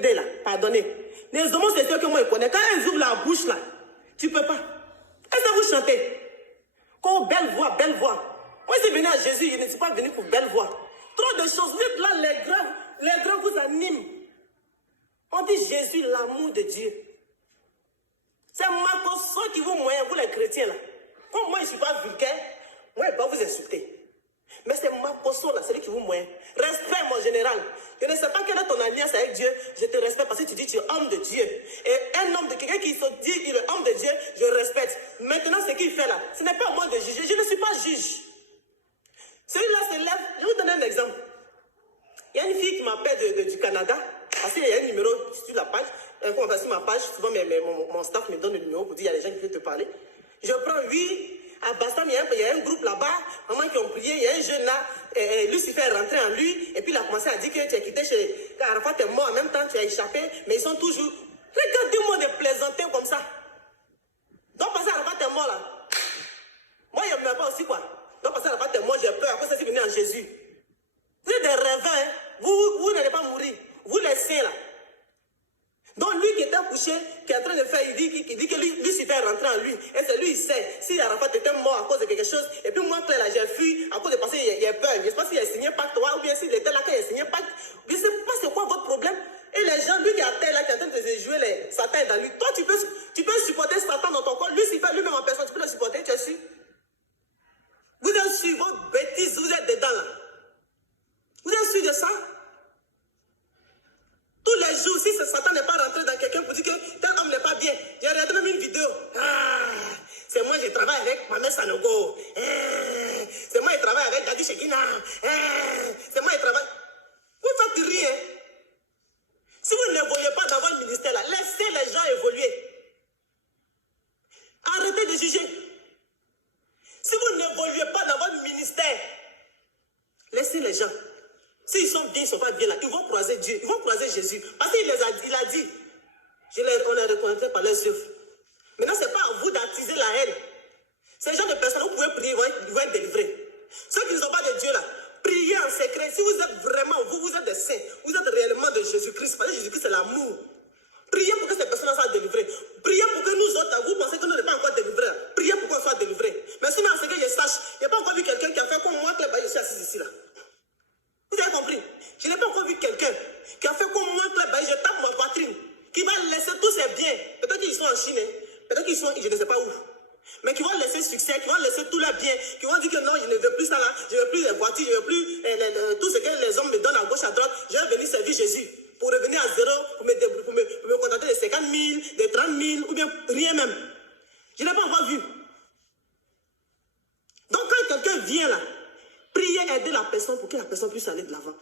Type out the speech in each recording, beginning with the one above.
m'aider là, pardonnez. Les homosexuels que moi je connais, quand ils ouvrent la bouche là, tu peux pas. Est-ce que vous chantez? Oh, belle voix, belle voix. Moi, je suis venu à Jésus, je ne suis pas venu pour belle voix. Trop de choses. Vous êtes là, les grands vous animent. On dit Jésus, l'amour de Dieu. C'est Makoso qui vous moyen, vous les chrétiens là. Comme moi, je ne suis pas vulgaire, moi, je ne vais pas vous insulter. Mais c'est Makoso là, celui qui vous moyen. Respect, mon général. Je ne sais pas quelle est ton alliance avec Dieu. Je te respecte parce que tu dis que tu es homme de Dieu. Et un homme de quelqu'un qui se dit qu'il est homme de Dieu, je respecte. Maintenant, ce qu'il fait là, ce n'est pas à moi de juger. Je ne suis pas juge. Celui-là se lève. Je vais vous donner un exemple. Il y a une fille qui m'appelle du Canada. Parce qu'il y a un numéro sur la page. Quand on va sur ma page, souvent mon staff me donne le numéro pour dire qu'il y a des gens qui veulent te parler. Je prends, oui. À Bastam, il y a un groupe là-bas, maman qui ont prié, il y a un jeune là, Lucifer est rentré en lui, et puis il a commencé à dire que tu as quitté chez Arafat, tu es mort, en même temps tu as échappé, mais ils sont toujours... Regardez-moi de plaisanter comme ça. Donc, parce que Arafat est mort là. Moi, je ne me mets pas aussi quoi. Donc, parce que Arafat est mort, j'ai peur, après ça, c'est venu en Jésus. Vous êtes des rêveurs, hein? Vous n'allez pas mourir. Vous les saints là. Donc lui qui était couché, qui est en train de faire, il dit que Lucifer est rentré en lui. Et c'est lui, il sait. Si Arafat était mort à cause de quelque chose, et puis moi, Claire, là, j'ai fui à cause de passer, il a peur. Je ne sais pas s'il a signé pacte, ou bien s'il était là quand il a signé pacte. Je ne sais pas c'est quoi votre problème. Et les gens, lui qui est à terre là, qui est en train de jouer les Satan dans lui. Toi, tu peux supporter Satan dans ton corps. Lucifer, lui-même en personne, tu peux le supporter, tu es sûr? Vous êtes sûr, votre bêtise, vous êtes dedans là. Vous êtes sûr de ça? Tous les jours, si ce Satan n'est pas rentré dans quelqu'un pour dire que tel homme n'est pas bien, j'ai regardé même une vidéo. C'est moi, je travaille avec Mamé Sanogo. C'est moi, je travaille avec Daddy Shekina. C'est moi, je travaille. Vous faites rien. Si vous n'évoluez pas dans votre ministère, là, laissez les gens évoluer. Arrêtez de juger. Si vous n'évoluez pas dans votre ministère, laissez les gens. S'ils sont bien, ils ne sont pas bien là, ils vont croiser Dieu, ils vont croiser Jésus. Parce qu'il a dit, on les reconnaîtrait par leurs œuvres. Maintenant, ce n'est pas à vous d'attiser la haine. Ces gens de personnes, vous pouvez prier, ils vont être délivrés. Ceux qui ne sont pas de Dieu là, priez en secret. Si vous êtes vraiment, vous êtes des saints, vous êtes réellement de Jésus-Christ, parce que Jésus-Christ c'est l'amour. Priez pour que ces personnes soient délivrées. Priez pour que nous autres, vous pensez que nous n'sommes pas encore délivrés. Priez pour qu'on soit délivrés. Mais sinon, en ce que je sache, il n'y a pas encore vu quelqu'un qui a fait comme moi, que je suis assis ici là. Vous avez compris? Je n'ai pas encore vu quelqu'un qui a fait comme moi, je tape ma poitrine, qui va laisser tous ses biens. Peut-être qu'ils sont en Chine, peut-être qu'ils sont, je ne sais pas où. Mais qui vont laisser succès, qui vont laisser tous leurs biens, qui vont dire que non, je ne veux plus ça là, je ne veux plus les voitures, je ne veux plus tout ce que les hommes me donnent à gauche, à droite. Je vais venir servir Jésus pour revenir à zéro, pour me contenter de 50 000, de 30 000, ou bien rien même. Je n'ai pas encore vu. Donc quand quelqu'un vient là, priez, aider la personne pour que la personne puisse aller de l'avant.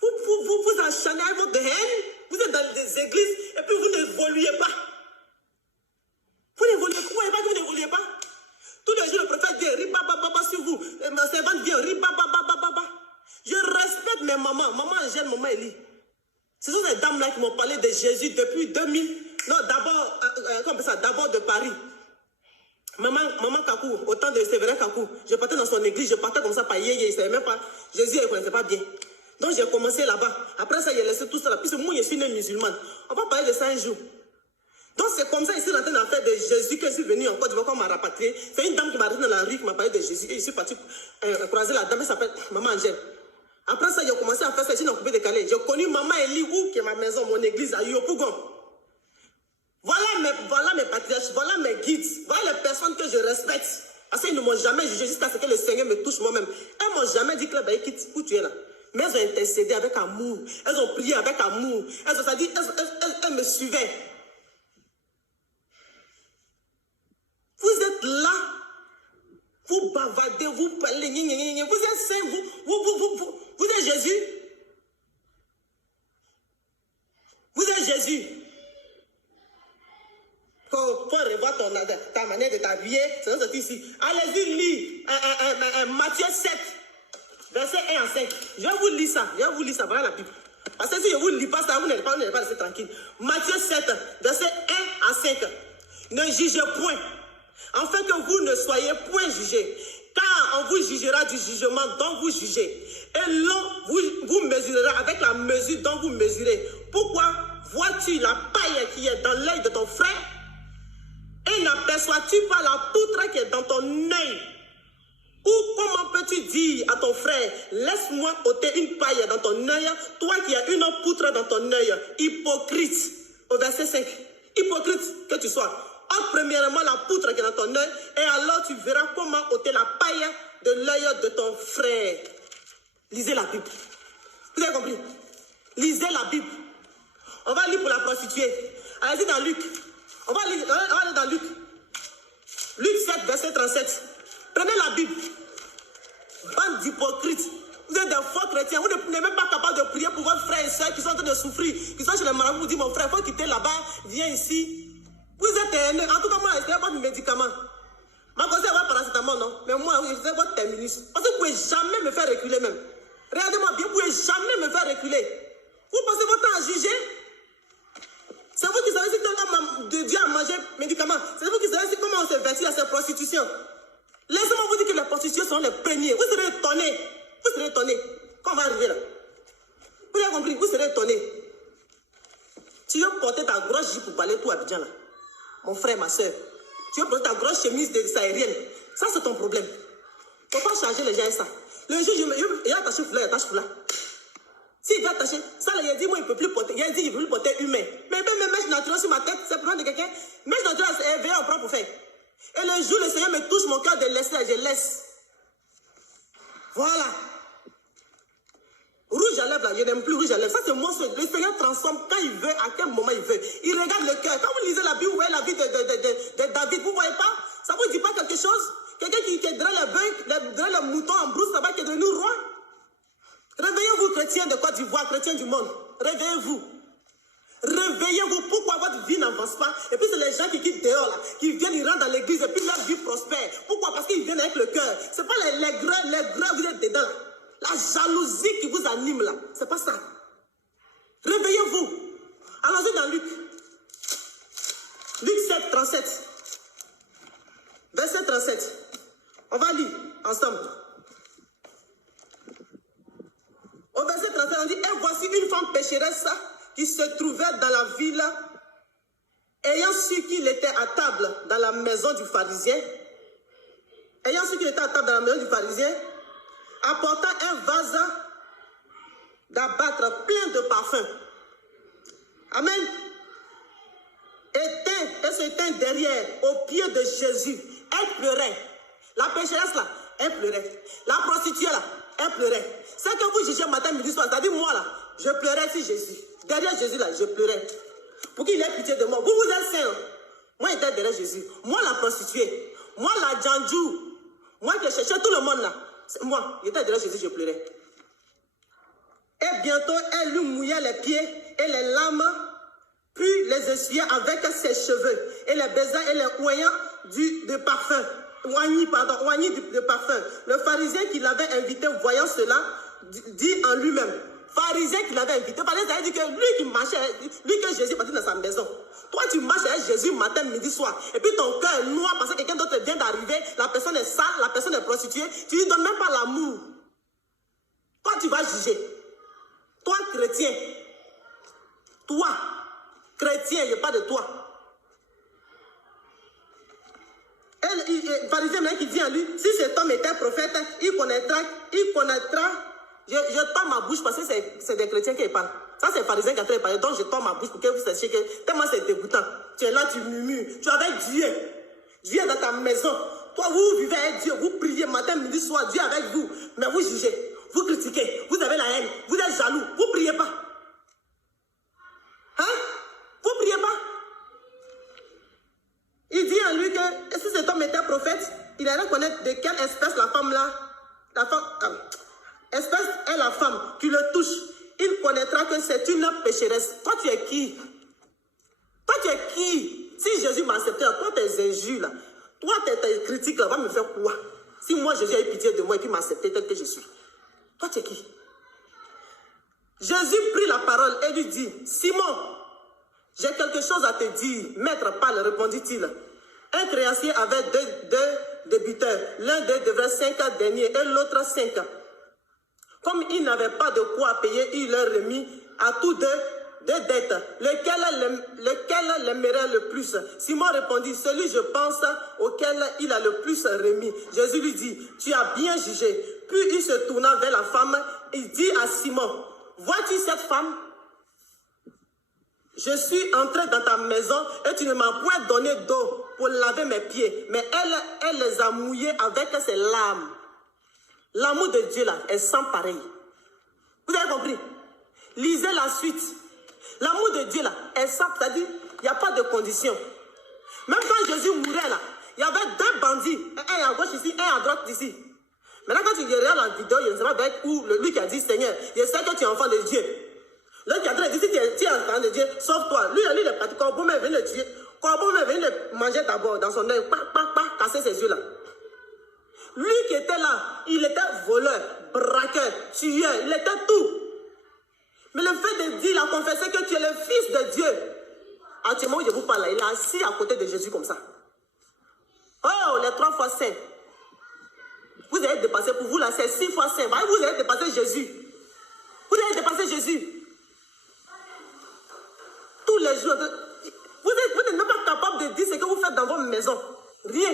Vous enchaînez avec votre haine, vous êtes dans des églises et puis vous n'évoluez pas. Vous n'évoluez pas, vous ne voyez pas que vous n'évoluez pas. Tous les jours, le prophète dit ribababa sur vous. Ma servante vient ribababa. Je respecte mes mamans, maman Angèle, maman Elie. Ce sont ces dames-là qui m'ont parlé de Jésus depuis 2000. Non, d'abord, comment ça, d'abord de Paris. Maman Kakou, au temps de Séverin Kakou, je partais dans son église, je partais comme ça par yéyé, il ne savait même pas, Jésus ne connaissait pas bien. Donc j'ai commencé là-bas. Après ça, il a laissé tout ça là. Puisque moi, je suis une musulmane. On va parler de ça un jour. Donc c'est comme ça, ici, dans l'affaire de Jésus, que je suis venu en Côte d'Ivoire, qu'on m'a rapatrié. C'est une dame qui m'a arrêté dans la rue, qui m'a parlé de Jésus. Et je suis parti croiser la dame, elle s'appelle Maman Angèle. Après ça, j'ai commencé à faire ça, j'ai occupé de Calais. J'ai connu Maman Elie, qui est ma maison, mon église, à Yopougon. Voilà mes patriarches, voilà mes guides, voilà les personnes que je respecte. Parce qu'ils ne m'ont jamais jugé jusqu'à ce que le Seigneur me touche moi-même. Elles ne m'ont jamais dit que quitte où tu es là. Mais elles ont intercédé avec amour. Elles ont prié avec amour. Elles me suivaient. Vous êtes là. Vous bavardez, vous parlez. Vous êtes saint. Vous êtes Jésus. Vous êtes Jésus. Il faut revoir ta manière de t'habiller. C'est ça ici. Allez-y, lis Matthieu 7, verset 1 à 5. Je vais vous lire ça. Voilà la Bible. Parce que si je ne vous lis pas ça, vous n'allez pas rester tranquille. Matthieu 7, verset 1 à 5. Ne jugez point, afin que vous ne soyez point jugés. Car on vous jugera du jugement dont vous jugez. Et l'on vous mesurera avec la mesure dont vous mesurez. Pourquoi vois-tu la paille qui est dans l'œil de ton frère et n'aperçois-tu pas la poutre qui est dans ton œil? Ou comment peux-tu dire à ton frère, laisse-moi ôter une paille dans ton œil, toi qui as une poutre dans ton œil? Hypocrite. Au verset 5. Hypocrite que tu sois. Ôte premièrement la poutre qui est dans ton œil et alors tu verras comment ôter la paille de l'œil de ton frère. Lisez la Bible. Vous avez compris? Lisez la Bible. On va lire pour la prostituée. Allez-y dans Luc. On va aller dans Luc. Luc 7, verset 37. Prenez la Bible. Bande d'hypocrites. Vous êtes des faux chrétiens. Vous n'êtes même pas capable de prier pour votre frère et soeur qui sont en train de souffrir, qui sont chez les marabouts. Vous dites, mon frère, il faut quitter là-bas, viens ici. Vous êtes haineux. En tout cas, moi, je votre médicament. Ma conseil, avoir paracétamol, non? Mais moi, je fais votre terminus. Parce que vous ne pouvez jamais me faire reculer même. Regardez-moi bien, vous ne pouvez jamais me faire reculer. Vous passez votre temps à juger? C'est vous qui savez si l'homme de Dieu a mangé médicaments. C'est vous qui savez si comment on s'est vêtu à cette prostitution. Laissez-moi vous dire que les prostituées sont les premiers. Vous serez étonnés. Vous serez étonnés. Quand on va arriver là. Vous avez compris? Vous serez étonnés. Tu veux porter ta grosse jupe pour parler tout à Abidjan là. Mon frère, ma soeur. Tu veux porter ta grosse chemise de saharienne. Ça, c'est ton problème. Il ne faut pas changer les gens avec ça. Le jour, il a attaché foulard, il attache foulard. S'il veut attacher, ça là, il a dit, moi, il ne peut plus porter. Il a dit, il ne peut plus porter humain. Mais même mes mèches naturelles sur ma tête, c'est pour de quelqu'un. Mèches naturelles, c'est éveillé en propre fait. Et le jour, le Seigneur me touche mon cœur de laisser, je laisse. Voilà. Rouge à lèvres, là, je n'aime plus rouge à lèvres. Ça, c'est moi. Le Seigneur transforme quand il veut, à quel moment il veut. Il regarde le cœur. Quand vous lisez la Bible, vous voyez la vie de David, vous ne voyez pas? Ça ne vous dit pas quelque chose? Quelqu'un qui est dans les bœufs, dans les moutons en brousse, là-bas, qui est devenu roi. Réveillez-vous, chrétiens de Côte d'Ivoire, chrétiens du monde. Réveillez-vous. Réveillez-vous. Pourquoi votre vie n'avance pas? Et puis c'est les gens qui quittent dehors, là, qui viennent, ils rentrent dans l'église et puis leur vie prospère. Pourquoi? Parce qu'ils viennent avec le cœur. Ce n'est pas les grès, vous êtes dedans, là. La jalousie qui vous anime, là. C'est pas ça. Réveillez-vous. Allons-y dans Luc. Luc 7, 37. Verset 37. On va lire ensemble. Au verset 37, on dit, et voici une femme pécheresse qui se trouvait dans la ville, ayant su qu'il était à table dans la maison du pharisien, apportant un vase d'abattre plein de parfums. Amen. Et se tint derrière, au pied de Jésus. Elle pleurait. La pécheresse là, elle pleurait. La prostituée là, elle pleurait. C'est que vous jugez matin, midi, soir. C'est-à-dire moi là, je pleurais sur Jésus. Derrière Jésus là, je pleurais. Pour qu'il ait pitié de moi. Vous, vous êtes saints. Moi, j'étais derrière Jésus. Moi, la prostituée. Moi, la Djandjou. Moi, qui cherchais tout le monde là. Moi, j'étais derrière Jésus, je pleurais. Et bientôt, elle lui mouillait les pieds et les lames, puis les essuyait avec ses cheveux, et les baisait et les oignant de parfum. Oigny de parfum. Le pharisien qui l'avait invité, voyant cela, dit en lui-même, pharisien qui l'avait invité, parce que ça veut dire que lui qui marchait, lui que Jésus est parti dans sa maison. Toi, tu marches avec Jésus matin, midi, soir, et puis ton cœur est noir parce que quelqu'un d'autre vient d'arriver, la personne est sale, la personne est prostituée, tu lui donnes même pas l'amour. Toi, tu vas juger. Toi, chrétien. Toi, chrétien, je parle de toi. Le pharisien qui dit en lui, si cet homme était prophète, il connaîtra, je tends ma bouche parce que c'est des chrétiens qui parlent. Ça, c'est le pharisien qui a très parlé, donc je tends ma bouche pour que vous sachiez que tellement c'est dégoûtant. Tu es là, tu murmures, tu es avec Dieu. Dieu est dans ta maison. Toi, vous vivez avec Dieu, vous priez matin, midi, soir, Dieu est avec vous. Mais vous jugez, vous critiquez, vous avez la haine, vous êtes jaloux, vous ne priez pas. Hein? Vous ne priez pas. Il dit en lui que si cet homme était prophète, il allait connaître de quelle espèce la femme là, espèce est la femme qui le touche. Il connaîtra que c'est une pécheresse. Toi, tu es qui? Toi, tu es qui? Si Jésus m'acceptait, toi, tes injures là, toi, tes critiques là, va me faire quoi? Si moi, Jésus a eu pitié de moi et puis m'accepter tel que je suis. Toi, tu es qui? Jésus prit la parole et lui dit, Simon, j'ai quelque chose à te dire. Maître, parle, répondit-il. Un créancier avait deux débiteurs. L'un d'eux devait 5 deniers et l'autre 5. Comme il n'avait pas de quoi payer, il leur remit à tous deux de dettes. Lequel l'aimerait le plus? Simon répondit, celui, je pense, auquel il a le plus remis. Jésus lui dit, tu as bien jugé. Puis il se tourna vers la femme, il dit à Simon, vois-tu cette femme? Je suis entré dans ta maison et tu ne m'as point donné d'eau pour laver mes pieds, mais elle les a mouillés avec ses larmes. L'amour de Dieu là est sans pareil. Vous avez compris? Lisez la suite. L'amour de Dieu là est sans, c'est-à-dire il n'y a pas de condition. Même quand Jésus mourait là, il y avait deux bandits, un à gauche ici, un à droite ici. Maintenant quand tu regardes la vidéo, je ne sais pas avec où lui qui a dit Seigneur, je sais que tu es enfant de Dieu. L'autre qui a dit, si tu es enfant de Dieu, sauve-toi. Lui, il est parti. Corbeau vient le tuer. Corbeau vient le manger d'abord dans son œil. Casser ses yeux là. Lui qui était là, il était voleur, braqueur, tueur, il était tout. Mais le fait de dire, il a confessé que tu es le fils de Dieu. Actuellement, je vous parle là, il est assis à côté de Jésus comme ça. Oh, les 3 fois saints. Vous allez dépasser, pour vous là, c'est 6 fois saint. Vous allez dépasser Jésus. Vous allez dépasser Jésus. Tous les jours, vous n'êtes même pas capable de dire ce que vous faites dans votre maison. Rien.